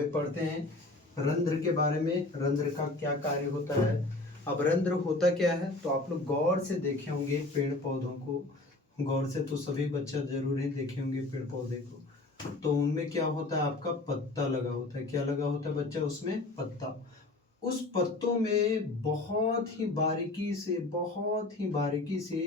किताबें पढ़ते हैं रंध्र के बारे में, रंध्र का क्या कार्य होता है। अब रंध्र होता क्या है तो आप लोग गौर से देखे होंगे पेड़ पौधों को, गौर से तो सभी बच्चा जरूर ही देखे होंगे पेड़ पौधे को। तो उनमें क्या होता है, आपका पत्ता लगा होता है। क्या लगा होता है बच्चा, उसमें पत्ता। उस पत्तों में बहुत ही बारीकी से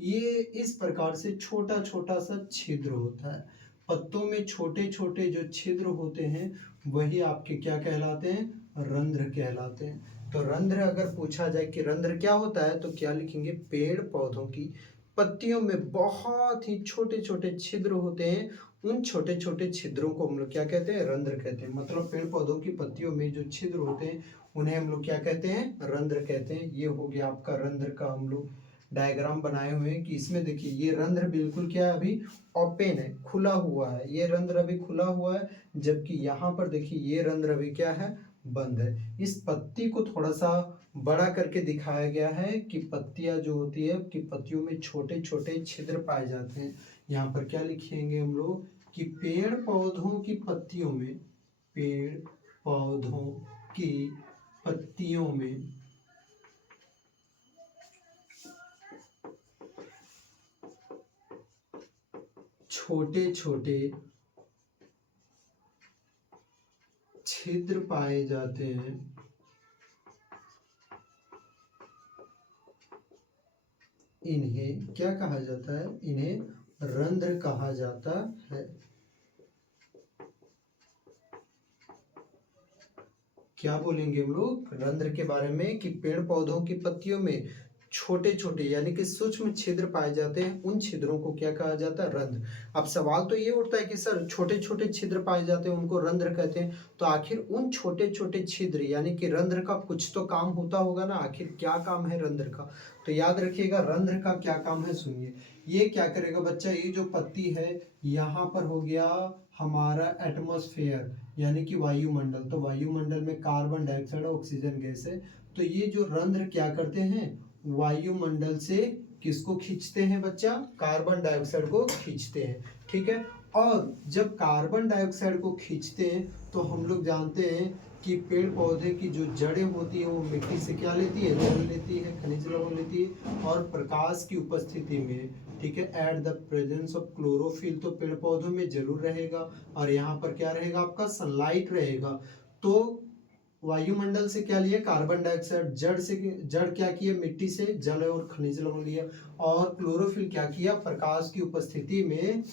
ये इस प्रकार से छोटा छोटा सा छिद्र होता है। पत्तों में छोटे छोटे जो छिद्र होते हैं वही आपके क्या कहलाते हैं, रंध्र कहलाते हैं। तो रंध्र अगर पूछा जाए कि रंध्र क्या होता है तो क्या लिखेंगे, पेड़ पौधों की पत्तियों में बहुत ही छोटे छोटे छिद्र होते हैं। उन छोटे छोटे छिद्रों को हम लोग क्या कहते हैं, रंध्र कहते हैं। मतलब पेड़ पौधों की पत्तियों में जो छिद्र होते हैं उन्हें हम लोग क्या कहते हैं, रंध्र कहते हैं। ये हो गया आपका रंध्र का हम लोग डायग्राम बनाए हुए हैं कि इसमें देखिए ये रंध्र बिल्कुल क्या है, अभी ओपन है, खुला हुआ है। ये रंध्र अभी खुला हुआ है, जबकि यहाँ पर देखिए ये रंध्र अभी क्या है, बंद है। इस पत्ती को थोड़ा सा बड़ा करके दिखाया गया है कि पत्तियां जो होती है कि पत्तियों में छोटे छोटे छिद्र पाए जाते हैं। यहाँ पर क्या लिखेंगे हम लोग कि पेड़ पौधों की पत्तियों में, पेड़ पौधों की पत्तियों में छोटे छोटे छिद्र पाए जाते हैं। इन्हें क्या कहा जाता है, इन्हें रंध्र कहा जाता है। क्या बोलेंगे हम लोग रंध्र के बारे में कि पेड़ पौधों की पत्तियों में छोटे छोटे यानी कि सूक्ष्म छिद्र पाए जाते हैं। उन छिद्रों को क्या कहा जाता है, रंध्र। अब सवाल तो ये उठता है कि सर छोटे छोटे छिद्र पाए जाते हैं उनको रंध्र कहते हैं, तो आखिर उन छोटे छोटे छिद्र यानी कि रंध्र का कुछ तो काम होता होगा ना, आखिर क्या काम है रंध्र का। तो याद रखिएगा रंध्र का क्या काम है, सुनिए। ये क्या करेगा बच्चा, ये जो पत्ती है यहाँ पर हो गया हमारा एटमॉस्फेयर यानी कि वायुमंडल। तो वायुमंडल में कार्बन डाइऑक्साइड और ऑक्सीजन गैस है। तो ये जो रंध्र क्या करते हैं, वायुमंडल से किसको खींचते हैं बच्चा, कार्बन डाइऑक्साइड को खींचते हैं। ठीक है। और जब कार्बन डाइऑक्साइड को खींचते हैं तो हम लोग जानते हैं कि पेड़ पौधे की जो जड़ें होती है वो मिट्टी से क्या लेती है, जल लेती है, खनिज लवण लेती है। और प्रकाश की उपस्थिति में, ठीक है, at the presence of chlorophyll, तो पेड़ पौधों में जरूर रहेगा। और यहाँ पर क्या रहेगा, आपका सनलाइट रहेगा। तो वायुमंडल से क्या लिया, कार्बन डाइऑक्साइड। जड़ क्या किया, मिट्टी से जल और खनिज लवण लिया। और क्लोरोफिल क्या किया, प्रकाश की उपस्थिति में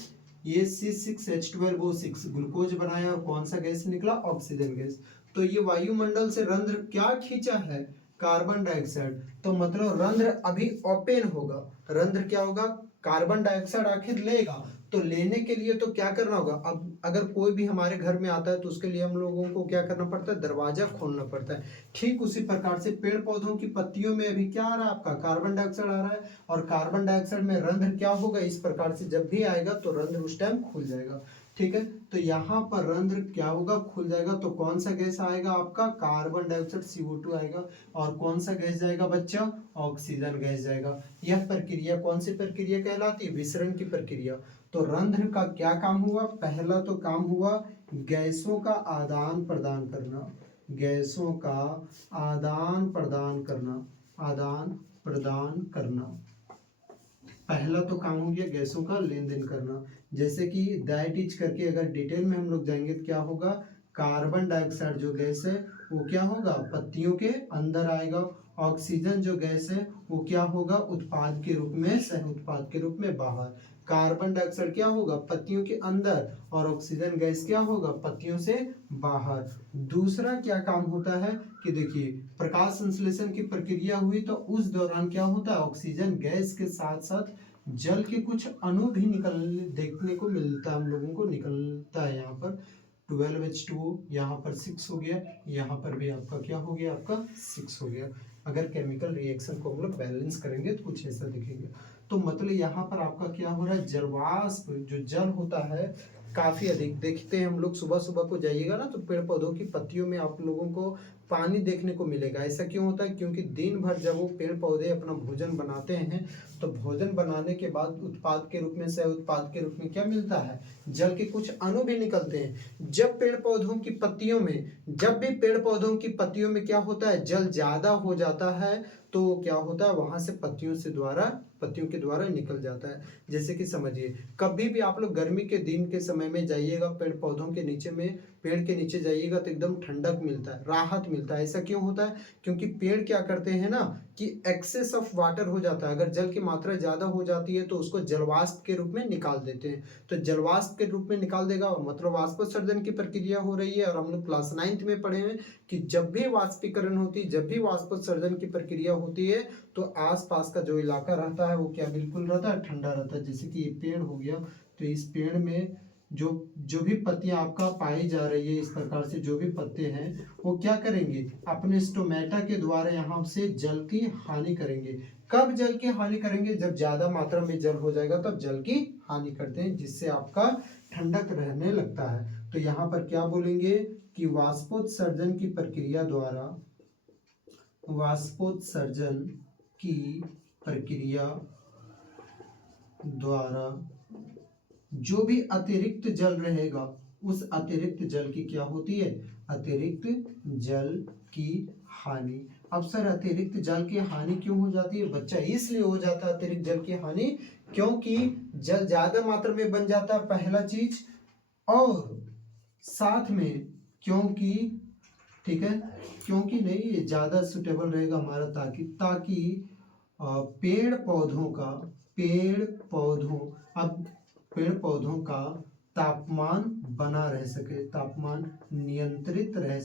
ये C6H12O6 ग्लूकोज बनाया और कौन सा गैस निकला, ऑक्सीजन गैस। तो ये वायुमंडल से रंध्र क्या खींचा है, कार्बन डाइऑक्साइड। तो मतलब रंध्र अभी ओपन होगा। रंध्र क्या होगा, कार्बन डाइऑक्साइड आखिर लेगा। तो लेने के लिए तो क्या करना होगा, अब अगर कोई भी हमारे घर में आता है तो उसके लिए हम लोगों को क्या करना पड़ता है, दरवाजा खोलना पड़ता है। ठीक उसी प्रकार से पेड़ पौधों की पत्तियों में अभी क्या आ रहा है, आपका कार्बन डाइऑक्साइड आ रहा है। और कार्बन डाइऑक्साइड में रंध्र क्या होगा, इस प्रकार से जब भी आएगा तो रंध्र उस टाइम खुल जाएगा। ठीक है। तो यहाँ पर रंध्र क्या होगा, खुल जाएगा। तो कौन सा गैस आएगा, आपका कार्बन डाइऑक्साइड CO2 आएगा। और कौन सा गैस जाएगा बच्चा, ऑक्सीजन गैस जाएगा। यह प्रक्रिया कौन सी प्रक्रिया कहलाती है, विसरण की प्रक्रिया। तो रंध्र का क्या काम हुआ, पहला तो काम हुआ गैसों का आदान प्रदान करना, गैसों का आदान प्रदान करना, आदान प्रदान करना। पहला तो काम हो गया गैसों का लेन देन करना। जैसे कि दैट इज करके अगर डिटेल में हम लोग जाएंगे तो क्या होगा, कार्बन डाइऑक्साइड जो गैस है वो क्या होगा, पत्तियों के अंदर आएगा। ऑक्सीजन जो गैस है वो क्या होगा, उत्पाद के रूप में, सह उत्पाद के रूप में बाहर। कार्बन डाइऑक्साइड क्या होगा, पत्तियों के अंदर। और ऑक्सीजन गैस क्या होगा, पत्तियों से बाहर। दूसरा क्या काम होता है कि देखिए प्रकाश संश्लेषण की प्रक्रिया हुई तो उस दौरान क्या होता है, ऑक्सीजन गैस के साथ साथ जल के कुछ अणु भी देखने को मिलता है, हम लोगों को निकलता है। यहाँ पर 12H2O, यहाँ पर 6 हो गया, यहाँ पर भी आपका क्या हो गया, आपका 6 हो गया। अगर केमिकल रिएक्शन को हम लोग बैलेंस करेंगे तो कुछ ऐसा दिखेगा। तो मतलब यहाँ पर आपका क्या हो रहा है, जलवाष्प जो जल होता है काफ़ी अधिक देखते हैं हम लोग। सुबह सुबह को जाइएगा ना तो पेड़ पौधों की पत्तियों में आप लोगों को पानी देखने को मिलेगा। ऐसा क्यों होता है? क्योंकि दिन भर जब वो पेड़ पौधे अपना भोजन बनाते हैं तो भोजन बनाने के बाद उत्पाद के रूप में, सह उत्पाद के रूप में क्या मिलता है? जल के कुछ अणु भी निकलते हैं। जब पेड़ पौधों की पत्तियों में, जब भी पेड़ पौधों की पत्तियों में क्या होता है, जल ज्यादा हो जाता है तो क्या होता है, वहां से पत्तियों के द्वारा निकल जाता है। जैसे कि समझिए, कभी भी आप लोग गर्मी के दिन के समय में जाइएगा पेड़ पौधों के नीचे में, पेड़ के नीचे जाइएगा तो एकदम ठंडक मिलता है, राहत मिलता है। ऐसा क्यों होता है? क्योंकि पेड़ क्या करते हैं ना कि एक्सेस ऑफ वाटर हो जाता है, अगर जल की मात्रा ज्यादा हो जाती है तो उसको जलवाष्प के रूप में निकाल देते हैं। तो जलवाष्प के रूप में निकाल देगा मतलब वाष्पोत्सर्जन की प्रक्रिया हो रही है। और हम लोग क्लास 9th में पढ़े हैं कि जब भी वाष्पीकरण होती है, जब भी वाष्पोत्सर्जन की प्रक्रिया होती है तो आसपास का जो इलाका रहता है वो क्या बिल्कुल रहता है, ठंडा रहता है। जैसे कि ये पेड़ हो गया, तो इस पेड़ में जो जो भी पत्तियां आपका पाई जा रही है, इस प्रकार से जो भी पत्ते हैं वो क्या करेंगे, अपने स्टोमेटा के द्वारा यहाँ से जल की हानि करेंगे। कब जल की हानि करेंगे? जब ज्यादा मात्रा में जल हो जाएगा तब जल की हानि करते हैं, जिससे आपका ठंडक रहने लगता है। तो यहाँ पर क्या बोलेंगे कि वाष्पोत्सर्जन की प्रक्रिया द्वारा, वाष्पोत्सर्जन की प्रक्रिया द्वारा जो भी अतिरिक्त जल रहेगा, उस अतिरिक्त जल की क्या होती है, अतिरिक्त जल की हानि। अब सर अतिरिक्त जल की हानि क्यों हो जाती है बच्चा? इसलिए हो जाता है अतिरिक्त जल की हानि क्योंकि जल ज्यादा मात्रा में बन जाता है, पहला चीज, और साथ में क्योंकि, ठीक है, क्योंकि नहीं, ये ज्यादा सुटेबल रहेगा हमारा, ताकि पेड़ पौधों का तापमान बना रह सके, तापमान नियंत्रित रह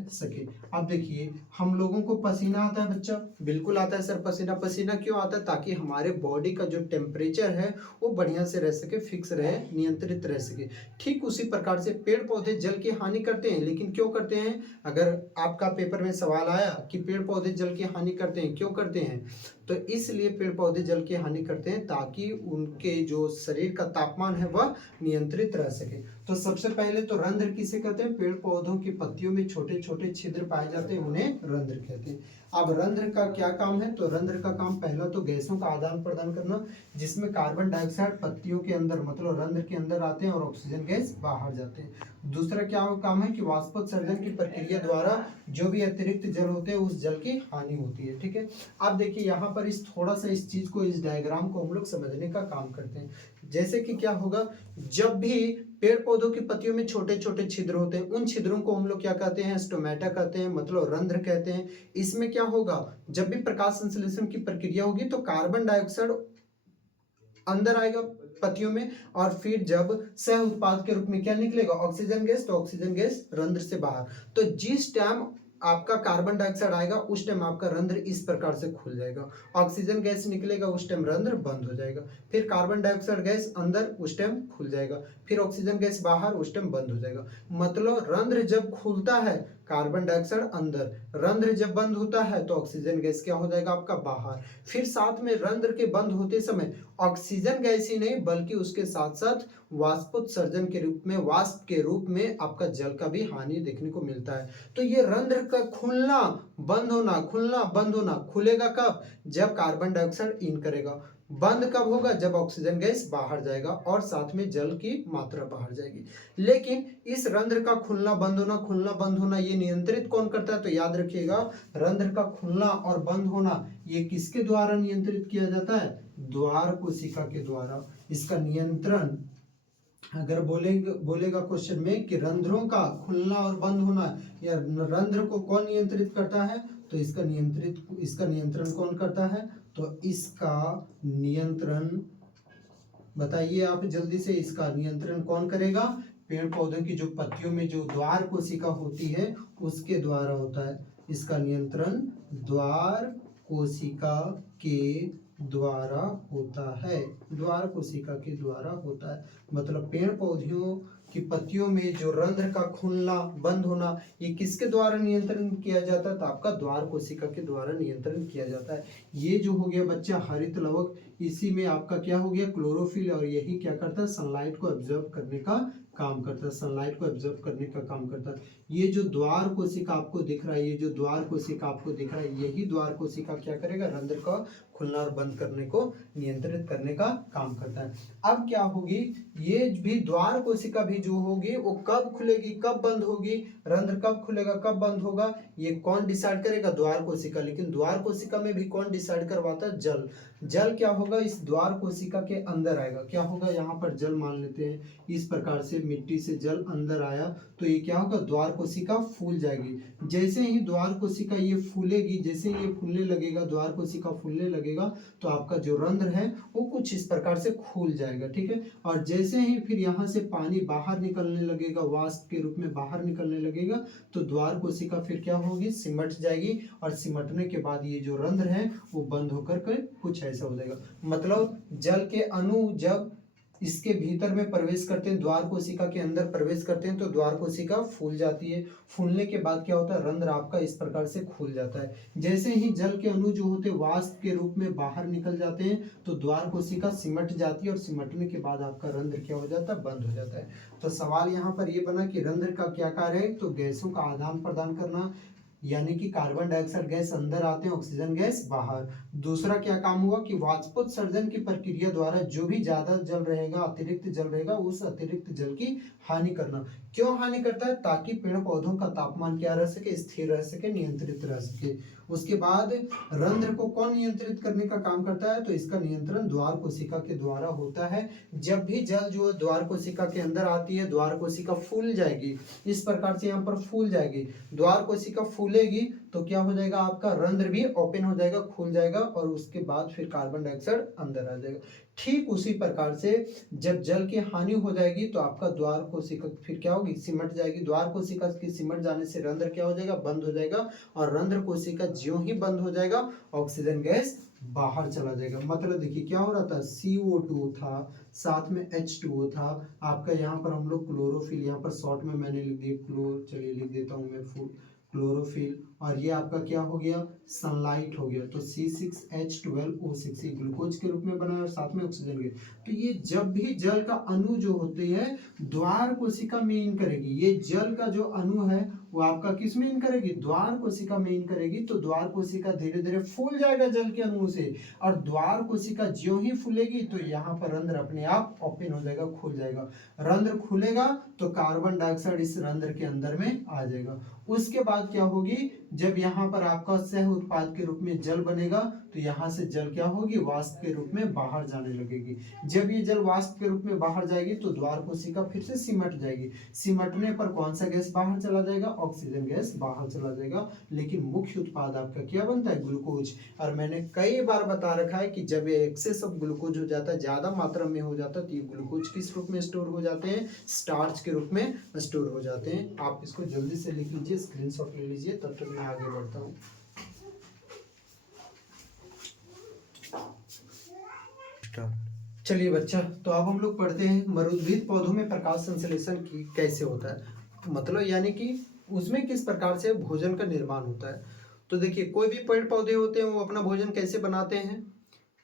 सके। अब देखिए, हम लोगों को पसीना आता है बच्चा, बिल्कुल आता है सर पसीना। पसीना क्यों आता है? ताकि हमारे बॉडी का जो टेम्परेचर है वो बढ़िया से रह सके, फिक्स रहे, नियंत्रित रह सके। ठीक उसी प्रकार से पेड़ पौधे जल की हानि करते हैं, लेकिन क्यों करते हैं? अगर आपका पेपर में सवाल आया कि पेड़ पौधे जल की हानि करते हैं, क्यों करते हैं, तो इसलिए पेड़ पौधे जल की हानि करते हैं ताकि उनके जो शरीर का तापमान है वह नियंत्रित रह सके। तो सबसे पहले तो रंध्र किसे कहते हैं? पेड़ पौधों की पत्तियों में छोटे छोटे छिद्र पाए जाते हैं, उन्हें रंध्र कहते हैं। अब रंध्र का क्या काम है? तो रंध्र का काम पहला तो गैसों का आदान प्रदान करना, जिसमें कार्बन डाइऑक्साइड पत्तियों के अंदर मतलब रंध्र के अंदर आते हैं और ऑक्सीजन गैस बाहर जाते हैं। दूसरा क्या काम है कि वाष्पोत्सर्जन की प्रक्रिया द्वारा जो भी अतिरिक्त जल होते हैं उस जल की हानि होती है। ठीक है, अब देखिए यहाँ पर इस थोड़ा सा इस चीज को, इस डायग्राम को हम लोग समझने का काम करते हैं। जैसे कि क्या होगा, जब भी पेड़ पौधों की पत्तियों में छोटे छोटे छिद्र होते हैं, उन छिद्रों को हम लोग क्या कहते हैं? स्टोमेटा कहते हैं, मतलब रंध्र कहते हैं। इसमें क्या होगा, जब भी प्रकाश संश्लेषण की प्रक्रिया होगी तो कार्बन डाइऑक्साइड अंदर आएगा पत्तियों में, और फिर जब सह उत्पाद के रूप में क्या निकलेगा, ऑक्सीजन गैस, तो ऑक्सीजन गैस रंध्र से बाहर। तो जिस टाइम आपका कार्बन डाइऑक्साइड आएगा उस टाइम आपका रंध्र इस प्रकार से खुल जाएगा, ऑक्सीजन गैस निकलेगा उस टाइम रंध्र बंद हो जाएगा, फिर कार्बन डाइऑक्साइड गैस अंदर उस टाइम खुल जाएगा, फिर ऑक्सीजन गैस बाहर उस टाइम बंद हो जाएगा। मतलब रंध्र जब खुलता है कार्बन डाइऑक्साइड अंदर, रंध्र जब बंद होता है तो ऑक्सीजन गैस क्या हो जाएगा आपका बाहर। फिर साथ में रंध्र के बंद होते समय ऑक्सीजन गैस ही नहीं बल्कि उसके साथ साथ वाष्पोत्सर्जन के रूप में, वाष्प के रूप में आपका जल का भी हानि देखने को मिलता है। तो ये रंध्र का खुलना बंद होना, खुलना बंद होना, खुलेगा कब? जब कार्बन डाइऑक्साइड इन करेगा। बंद कब होगा? जब ऑक्सीजन गैस बाहर जाएगा और साथ में जल की मात्रा बाहर जाएगी। लेकिन इस रंध्र का खुलना बंद होना ये नियंत्रित कौन करता है? तो याद रखिएगा, रंध्र का खुलना और बंद होना ये किसके द्वारा नियंत्रित किया जाता है? द्वार कोशिका के द्वारा। इसका नियंत्रण अगर बोलेगा क्वेश्चन में कि रंध्रों का खुलना और बंद होना या रंध्र को कौन नियंत्रित करता है, तो इसका नियंत्रण कौन करता है? तो इसका नियंत्रण बताइए आप जल्दी से, इसका नियंत्रण कौन करेगा? पेड़ पौधों की जो पत्तियों में जो द्वार कोशिका होती है उसके द्वारा होता है। इसका नियंत्रण द्वार कोशिका के द्वारा होता है, द्वार कोशिका के द्वारा होता है। मतलब पेड़ पौधों कि पत्तियों में जो रंध्र का खुलना बंद होना ये किसके द्वारा नियंत्रण किया जाता है, तो आपका द्वार कोशिका के द्वारा नियंत्रण किया जाता है। ये जो हो गया बच्चा हरित लवक, इसी में आपका क्या हो गया क्लोरोफिल, और यही क्या करता है सनलाइट को एब्जॉर्ब करने का काम करता है, सनलाइट को एब्जॉर्ब करने का काम करता है। ये जो द्वार कोशिका आपको दिख रहा है, ये जो द्वार कोशिका आपको दिख रहा है, यही द्वार कोशिका क्या करेगा रंध्र का खुलना और बंद करने को नियंत्रित करने का काम करता है। अब क्या होगी, ये भी द्वार कोशिका भी जो होगी वो कब खुलेगी कब बंद होगी, रंध्र कब खुलेगा कब बंद होगा, ये कौन डिसाइड करेगा, द्वार कोशिका। लेकिन द्वार कोशिका में भी कौन डिसाइड करवाता है, जल। जल क्या होगा इस द्वार कोशिका के अंदर आएगा, क्या होगा यहाँ पर जल मान लेते हैं, इस प्रकार से मिट्टी से जल अंदर आया तो ये क्या होगा द्वार कोशिका फूल जाएगी। जैसे ही द्वार कोशिका ये फूलेगी, जैसे ये फूलने लगेगा, द्वार कोशिका फूलने लगेगा तो आपका जो रंध्र है वो कुछ इस प्रकार से खुल जाएगा, ठीक है। और जैसे ही फिर यहाँ से पानी बाहर निकलने लगेगा, वाष्प के रूप में बाहर निकलने लगेगा, तो द्वार कोशिका फिर क्या होगी सिमट जाएगी, और सिमटने के बाद ये जो रंध्र है वो बंद होकर के कुछ ऐसा हो जाएगा। मतलब जल के अणु जब इसके भीतर में प्रवेश करते हैं, द्वार कोशिका के अंदर प्रवेश करते हैं, तो द्वार कोशिका फूल जाती है। फूलने के बाद क्या होता है रंध्र आपका इस प्रकार से खुल जाता है। जैसे ही जल के अणु जो होते हैं वाष्प के रूप में बाहर निकल जाते हैं, तो द्वार कोशिका सिमट जाती है, और सिमटने के बाद आपका रंध्र क्या हो जाता है बंद हो जाता है। तो सवाल यहाँ पर ये बना कि रंध्र का क्या कार्य है, तो गैसों का आदान प्रदान करना, यानी कि कार्बन डाइऑक्साइड गैस अंदर आते हैं, ऑक्सीजन गैस बाहर। दूसरा क्या काम हुआ कि वाष्पोत्सर्जन की प्रक्रिया द्वारा जो भी ज्यादा जल रहेगा, अतिरिक्त जल रहेगा, उस अतिरिक्त जल की हानि करना। क्यों हानि करता है, ताकि पेड़ पौधों का तापमान क्या रह सके, स्थिर रह सके, नियंत्रित रह सके। उसके बाद रंध्र को कौन नियंत्रित करने का काम करता है, तो इसका नियंत्रण द्वार कोशिका के द्वारा होता है। जब भी जल जो द्वार कोशिका के अंदर आती है, द्वार कोशिका फूल जाएगी, इस प्रकार से यहाँ पर फूल जाएगी, द्वार कोशिका फूलेगी तो क्या हो जाएगा आपका रंध्र भी ओपन हो जाएगा, खुल जाएगा, और उसके बाद फिर कार्बन डाइऑक्साइड अंदर आ जाएगा। ठीक उसी प्रकार से जब जल की हानि हो जाएगी तो आपका द्वार कोशिका फिर क्या होगी सिमट जाएगी। द्वार कोशिका के सिमट जाने से रंध्र क्या हो जाएगा बंद हो जाएगा, और रंध्र कोशिका ज्यों ही बंद हो जाएगा ऑक्सीजन गैस बाहर चला जाएगा। मतलब देखिए क्या हो रहा था, CO2 था, साथ में H2O था, आपका यहाँ पर हम लोग क्लोरोफिल, यहाँ पर शॉर्ट में मैंने लिख दिया क्लोर, चलिए लिख देता हूँ मैं फुल क्लोरोफिल, और ये आपका क्या हो गया सनलाइट हो गया, तो C6H12O6 ग्लूकोज के रूप में बना है, और साथ में ऑक्सीजन गैस। तो ये जब भी जल का अणु जो होते हैं द्वार कोशिका में इन करेगी, ये जल का जो अणु है वो आपका किस में इन करेगी, द्वार कोशिका में इन करेगी, तो द्वार कोशिका धीरे धीरे फूल जाएगा जल के अणु से, और द्वार कोशिका ज्यों ही फूलेगी तो यहाँ पर रंध्र अपने आप ओपन हो जाएगा, खुल जाएगा। रंध्र खुलेगा तो कार्बन डाइऑक्साइड इस रंध्र के अंदर में आ जाएगा। उसके बाद क्या होगी, जब यहाँ पर आपका सह उत्पाद के रूप में जल बनेगा तो यहाँ से जल क्या होगी वाष्प के रूप में बाहर जाने लगेगी। जब ये जल वाष्प के रूप में बाहर जाएगी तो द्वार कोशिका फिर से सिमट जाएगी। सिमटने पर कौन सा गैस बाहर चला जाएगा, ऑक्सीजन गैस बाहर चला जाएगा। लेकिन मुख्य उत्पाद आपका क्या बनता है, ग्लूकोज। और मैंने कई बार बता रखा है कि जब ये एक्सेस ऑफ ग्लूकोज हो जाता है, ज्यादा मात्रा में हो जाता है, तो ये ग्लूकोज किस रूप में स्टोर हो जाते हैं, स्टार्च के रूप में स्टोर हो जाते हैं। आप इसको जल्दी से लिख लीजिए, स्क्रीनशॉट ले लीजिए, तब तक मैं आगे बढ़ता हूँ। चलिए बच्चा, तो अब हम लोग पढ़ते हैं मरुद्भिद पौधों में प्रकाश संश्लेषण की कैसे होता है, मतलब यानी कि उसमें किस प्रकार से भोजन का निर्माण होता है। तो देखिए कोई भी पेड़ पौधे होते हैं वो अपना भोजन कैसे बनाते हैं,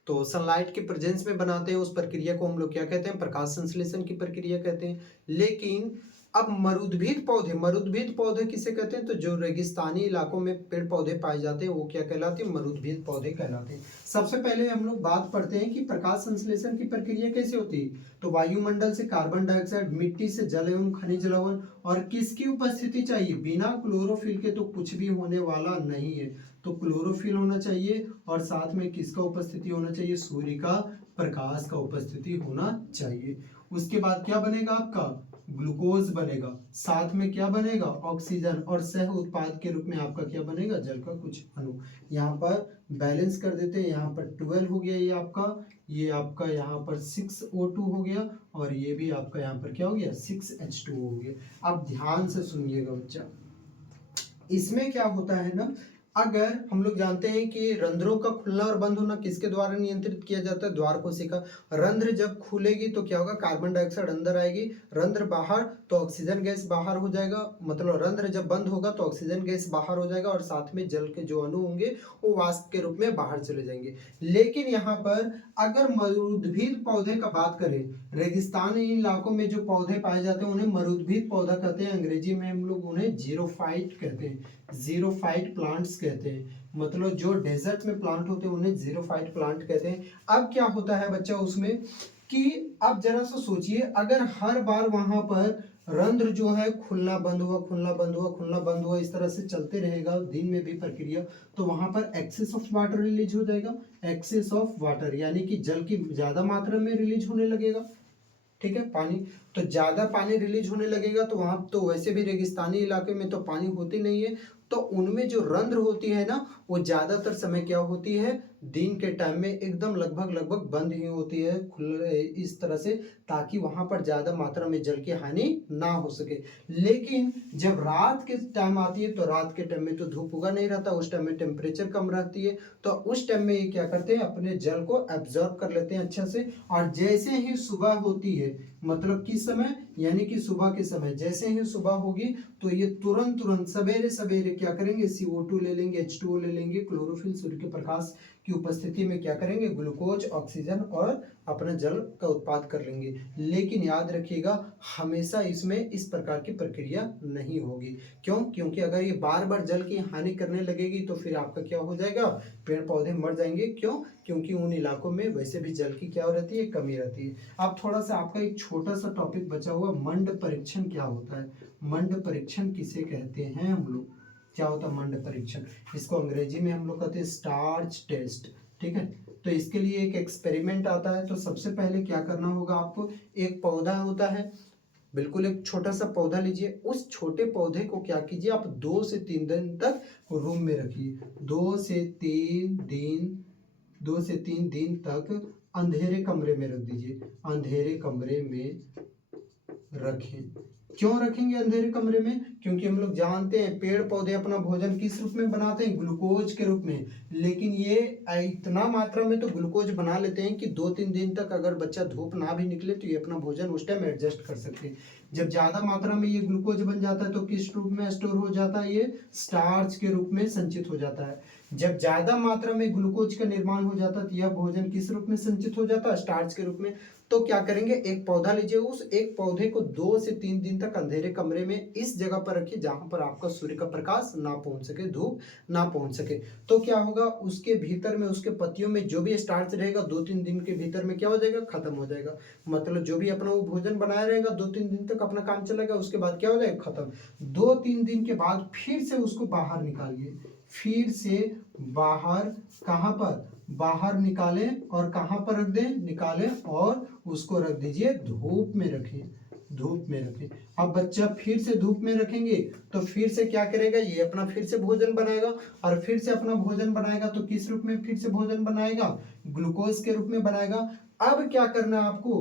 तो सनलाइट के प्रेजेंस में बनाते हैं। उस प्रक्रिया को हम लोग क्या कहते हैं, प्रकाश संश्लेषण की प्रक्रिया कहते हैं। लेकिन अब मरुद्भिद पौधे किसे कहते हैं, तो जो रेगिस्तानी इलाकों में पेड़ पौधे पाए जाते हैं वो क्या कहलाते हैं, मरुद्भिद पौधे कहलाते हैं। सबसे पहले हम लोग बात पढ़ते हैं कि प्रकाश संश्लेषण की प्रक्रिया कैसे होती है। तो वायुमंडल से कार्बन डाइऑक्साइड, मिट्टी से जल एवं खनिज लवण, और किसकी उपस्थिति चाहिए, बिना क्लोरोफिल के तो कुछ भी होने वाला नहीं है, तो क्लोरोफिल होना चाहिए, और साथ में किसका उपस्थिति होना चाहिए, सूर्य का प्रकाश का उपस्थिति होना चाहिए। उसके बाद क्या बनेगा आपका, ग्लूकोज बनेगा, साथ में क्या बनेगा, ऑक्सीजन, और सह उत्पाद के रूप में आपका क्या बनेगा, जल का कुछ अणु। यहाँ पर बैलेंस कर देते हैं, यहाँ पर 12 हो गया, ये आपका यहाँ पर 6O2 हो गया, और ये भी आपका यहाँ पर क्या हो गया 6H2O हो गया। अब ध्यान से सुनिएगा बच्चा, इसमें क्या होता है ना, अगर हम लोग जानते हैं कि रंध्रों का खुलना और बंद होना किसके द्वारा नियंत्रित किया जाता है, द्वार कोशिका। रंध्र जब खुलेगी तो क्या होगा, कार्बन डाइऑक्साइड अंदर आएगी, रंध्र बाहर तो ऑक्सीजन गैस बाहर हो जाएगा, मतलब रंध्र जब बंद होगा तो ऑक्सीजन गैस बाहर हो जाएगा और साथ में जल के जो अणु होंगे वो वाष्प के रूप में बाहर चले जाएंगे। लेकिन यहाँ पर अगर मरुद्भिद पौधे का बात करें, रेगिस्तानी इलाकों में जो पौधे पाए जाते हैं उन्हें मरुद्भिद पौधा कहते हैं, अंग्रेजी में हम लोग उन्हें जीरोफाइट कहते हैं, जीरोफाइट प्लांट्स कहते हैं। मतलब जो डेजर्ट में प्लांट होते हैं उन्हें जीरोफाइट प्लांट कहते हैं। अब क्या होता है बच्चा उसमें कि अब जरा सा सोचिए, अगर हर बार वहां पर रंध्र जो है खुलना बंद हुआ, खुलना बंद हुआ, खुलना बंद हुआ, इस तरह से चलते रहेगा दिन में भी प्रक्रिया, तो वहां पर एक्सेस ऑफ वाटर रिलीज हो जाएगा। एक्सेस ऑफ वाटर यानी कि जल की ज्यादा मात्रा में रिलीज होने लगेगा, ठीक है, पानी। तो ज्यादा पानी रिलीज होने लगेगा तो वहां तो वैसे भी रेगिस्तानी इलाके में तो पानी होती नहीं है, तो उनमें जो रंध्र होती है ना वो ज्यादातर समय क्या होती है, दिन के टाइम में एकदम लगभग बंद ही होती है, खुले इस तरह से, ताकि वहां पर ज्यादा मात्रा में जल की हानि ना हो सके। लेकिन जब रात के टाइम आती है तो रात के टाइम में तो धूप उगा नहीं रहता, उस टाइम में टेम्परेचर कम रहती है, तो उस टाइम में ये क्या करते हैं, अपने जल को एब्जॉर्ब कर लेते हैं अच्छा से। और जैसे ही सुबह होती है, मतलब किस समय, यानी कि सुबह के समय, जैसे ही सुबह होगी तो ये तुरंत सवेरे सवेरे क्या करेंगे, CO2 ले लेंगे, H2O ले लेंगे, क्लोरोफिल सूर्य के प्रकाश की उपस्थिति में क्या करेंगे, ग्लूकोज, ऑक्सीजन और अपना जल का उत्पाद कर लेंगे। लेकिन याद रखिएगा हमेशा इसमें इस प्रकार की प्रक्रिया नहीं होगी। क्यों? क्योंकि अगर ये बार बार जल की हानि करने लगेगी तो फिर आपका क्या हो जाएगा, पेड़ पौधे मर जाएंगे। क्यों? क्योंकि उन इलाकों में वैसे भी जल की क्या रहती है, कमी रहती है। अब थोड़ा सा आपका एक छोटा सा टॉपिक बचा हुआ, मंड परीक्षण क्या होता है, मंड परीक्षण किसे कहते हैं हम लोग, क्या होता है मंड परीक्षण, इसको अंग्रेजी में हम लोग कहते हैं स्टार्च टेस्ट, ठीक है। तो इसके लिए एक एक्सपेरिमेंट आता है, तो सबसे पहले क्या करना होगा आपको, एक पौधा होता है, बिल्कुल एक छोटा सा पौधा लीजिए, उस छोटे पौधे को क्या कीजिए आप 2 से 3 दिन तक रूम में रखिए, 2 से 3 दिन तक अंधेरे कमरे में रख दीजिए, अंधेरे कमरे में रखें। क्यों रखेंगे अंधेरे कमरे में? क्योंकि हम लोग जानते हैं पेड़ पौधे अपना भोजन किस रूप में बनाते हैं, ग्लूकोज के रूप में। लेकिन ये इतना मात्रा में तो ग्लूकोज बना लेते हैं कि 2-3 दिन तक अगर बच्चा धूप ना भी निकले तो ये अपना भोजन उस टाइम एडजस्ट कर सकते हैं। जब ज्यादा मात्रा में ये ग्लूकोज बन जाता है तो किस रूप में स्टोर हो जाता है, ये स्टार्च के रूप में संचित हो जाता है। जब ज्यादा मात्रा में ग्लूकोज का निर्माण हो जाता है तो यह भोजन किस रूप में संचित हो जाता है, स्टार्च के रूप में। तो क्या करेंगे, एक पौधा लीजिए, उस एक पौधे को 2 से 3 दिन तक अंधेरे कमरे में इस जगह पर रखिए जहां पर आपका सूर्य का प्रकाश ना पहुंच सके, धूप ना पहुंच सके। तो क्या होगा, उसके भीतर में, उसके पत्तियों में जो भी स्टार्च रहेगा 2-3 दिन के भीतर में क्या हो जाएगा, खत्म हो जाएगा। मतलब जो भी अपना वो भोजन बनाया रहेगा 2-3 दिन तक अपना काम चलेगा, उसके बाद क्या हो जाएगा, खत्म। 2-3 दिन के बाद फिर से उसको बाहर निकालिए, फिर से बाहर, कहां पर, बाहर निकालें और कहां पर रख दें, निकालें और उसको रख दीजिए धूप में रखें, धूप में रखें। अब बच्चा फिर से धूप में रखेंगे तो फिर से क्या करेगा, ये अपना फिर से भोजन बनाएगा, और फिर से अपना भोजन बनाएगा तो किस रूप में फिर से भोजन बनाएगा, ग्लूकोज के रूप में बनाएगा। अब क्या करना है आपको,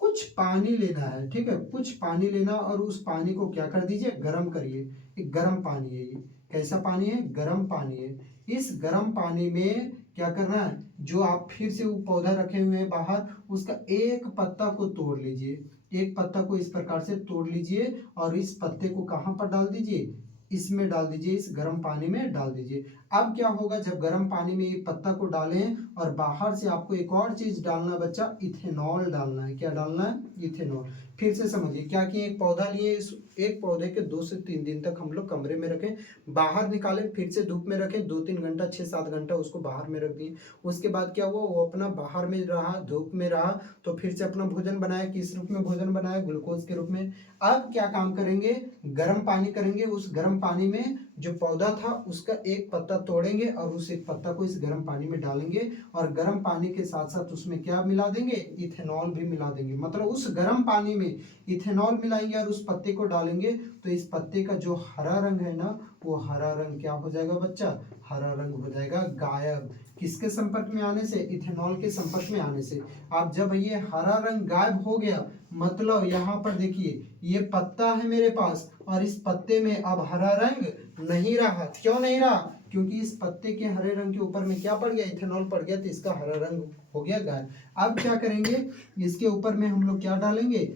कुछ पानी लेना है, ठीक है, कुछ पानी लेना और उस पानी को क्या कर दीजिए, गर्म करिए। एक गर्म पानी है ये, कैसा पानी है, गर्म पानी है। इस गर्म पानी में क्या करना है, जो आप फिर से वो पौधा रखे हुए हैं बाहर, उसका एक पत्ता को तोड़ लीजिए, एक पत्ता को इस प्रकार से तोड़ लीजिए और इस पत्ते को कहां पर डाल दीजिए, इसमें डाल दीजिए, इस गर्म पानी में डाल दीजिए। अब क्या होगा, जब गर्म पानी में ये पत्ता को डालें और बाहर से आपको एक और चीज डालना बच्चा, इथेनॉल डालना है। क्या डालना है, इथेनॉल। फिर से समझिए क्या किए, एक पौधा लिए, इस एक पौधे के 2 से 3 दिन तक हम लोग कमरे में रखें, बाहर निकालें, फिर से धूप में रखें, 2-3 घंटा, 6-7 घंटा उसको बाहर में रख दिए। उसके बाद क्या हुआ, वो अपना बाहर में रहा, धूप में रहा, तो फिर से अपना भोजन बनाया, किस रूप में भोजन बनाया, ग्लूकोज के रूप में। अब क्या काम करेंगे, गर्म पानी करेंगे, उस गर्म पानी में जो पौधा था उसका एक पत्ता तोड़ेंगे और उस एक पत्ता को इस गर्म पानी में डालेंगे, और गर्म पानी के साथ साथ उसमें क्या मिला देंगे, इथेनॉल भी मिला देंगे। मतलब उस गर्म पानी में इथेनॉल मिलाएंगे और उस पत्ते को डालेंगे तो इस पत्ते का जो हरा रंग है ना, वो हरा रंग क्या हो जाएगा बच्चा, हरा रंग हो जाएगा गायब। किसके संपर्क में आने से, इथेनॉल के संपर्क में आने से। अब जब ये हरा रंग गायब हो गया, मतलब यहाँ पर देखिए ये पत्ता है मेरे पास और इस पत्ते में अब हरा रंग नहीं रहा। क्यों नहीं रहा, क्योंकि इस पत्ते के हरे रंग के ऊपर में क्या पड़ गया, इथेनॉल पड़ गया, तो इसका हरा रंग हो गया गायब। अब क्या करेंगे, इसके ऊपर में हम लोग क्या डालेंगे,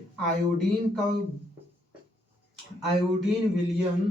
आयोडीन विलयन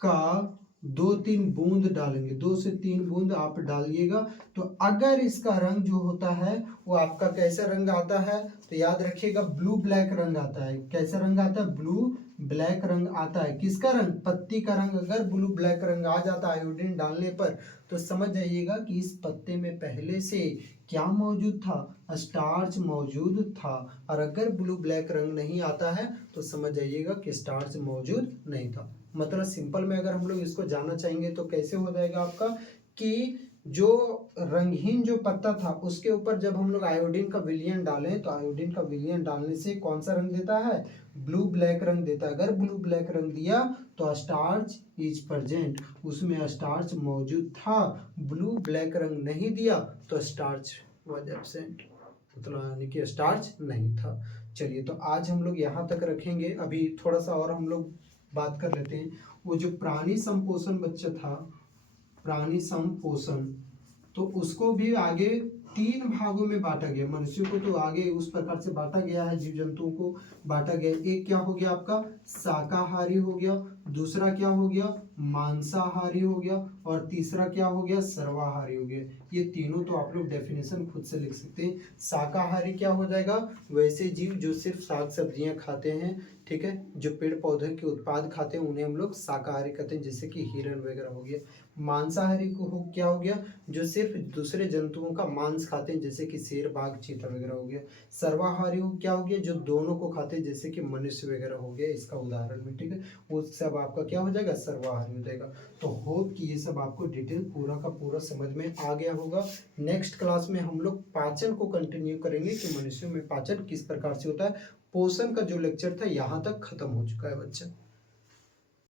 का 2-3 बूंद डालेंगे, 2 से 3 बूंद आप डालिएगा। तो अगर इसका रंग जो होता है वो आपका कैसा रंग आता है, तो याद रखिएगा ब्लू ब्लैक रंग आता है। कैसा रंग आता है, ब्लू ब्लैक रंग आता है। किसका रंग, पत्ती का रंग। अगर ब्लू ब्लैक रंग आ जाता है आयोडीन डालने पर, तो समझ जाइएगा कि इस पत्ते में पहले से क्या मौजूद था, स्टार्च मौजूद था। और अगर ब्लू ब्लैक रंग नहीं आता है तो समझ जाइएगा कि स्टार्च मौजूद नहीं था। मतलब सिंपल में अगर हम लोग इसको जानना चाहेंगे तो कैसे हो जाएगा आपका, कि जो रंगहीन जो पत्ता था उसके ऊपर जब हम लोग आयोडीन का विलयन डालें, तो आयोडीन का विलयन डालने से कौन सा रंग देता है, ब्लू ब्लैक रंग देता है। अगर ब्लू ब्लैक रंग दिया तो स्टार्च इज प्रेजेंट, उसमें स्टार्च मौजूद था। ब्लू ब्लैक रंग नहीं दिया तो स्टार्च वाज एब्सेंट, मतलब यानी कि स्टार्च नहीं था। चलिए, तो आज हम लोग यहाँ तक रखेंगे। अभी थोड़ा सा और हम लोग बात कर लेते हैं। वो जो प्राणी संपोषण बच्चा था, प्राणी संपोषण, तो उसको भी आगे 3 भागों में बांटा गया। मनुष्यों को तो आगे उस प्रकार से बांटा गया है, जीव जंतुओं को बांटा गया। एक क्या हो गया आपका, शाकाहारी हो गया, दूसरा क्या हो गया, मांसाहारी हो गया, और तीसरा क्या हो गया, सर्वाहारी हो गया। ये तीनों तो आप लोग डेफिनेशन खुद से लिख सकते हैं। शाकाहारी क्या हो जाएगा, वैसे जीव जो सिर्फ साग सब्जियां खाते हैं, ठीक है, जो पेड़ पौधे के उत्पाद खाते हैं उन्हें हम लोग शाकाहारी कहते हैं, जैसे कि हिरण वगैरह हो गया। मांसाहारी को क्या हो गया, जो सिर्फ दूसरे जंतुओं का मांस खाते हैं, जैसे कि शेर बाघ चीता वगैरह हो गया। सर्वाहारी क्या हो गया, जो दोनों को खाते हैं, जैसे कि मनुष्य वगैरह हो गया इसका उदाहरण में, ठीक है, वो सब आपका क्या हो जाएगा, सर्वाहारी हो जाएगा। तो होप कि ये सब आपको डिटेल पूरा का पूरा समझ में आ गया होगा। नेक्स्ट क्लास में हम लोग पाचन को कंटिन्यू करेंगे कि मनुष्यों में पाचन किस प्रकार से होता है। पोषण का जो लेक्चर था यहाँ तक खत्म हो चुका है बच्चा।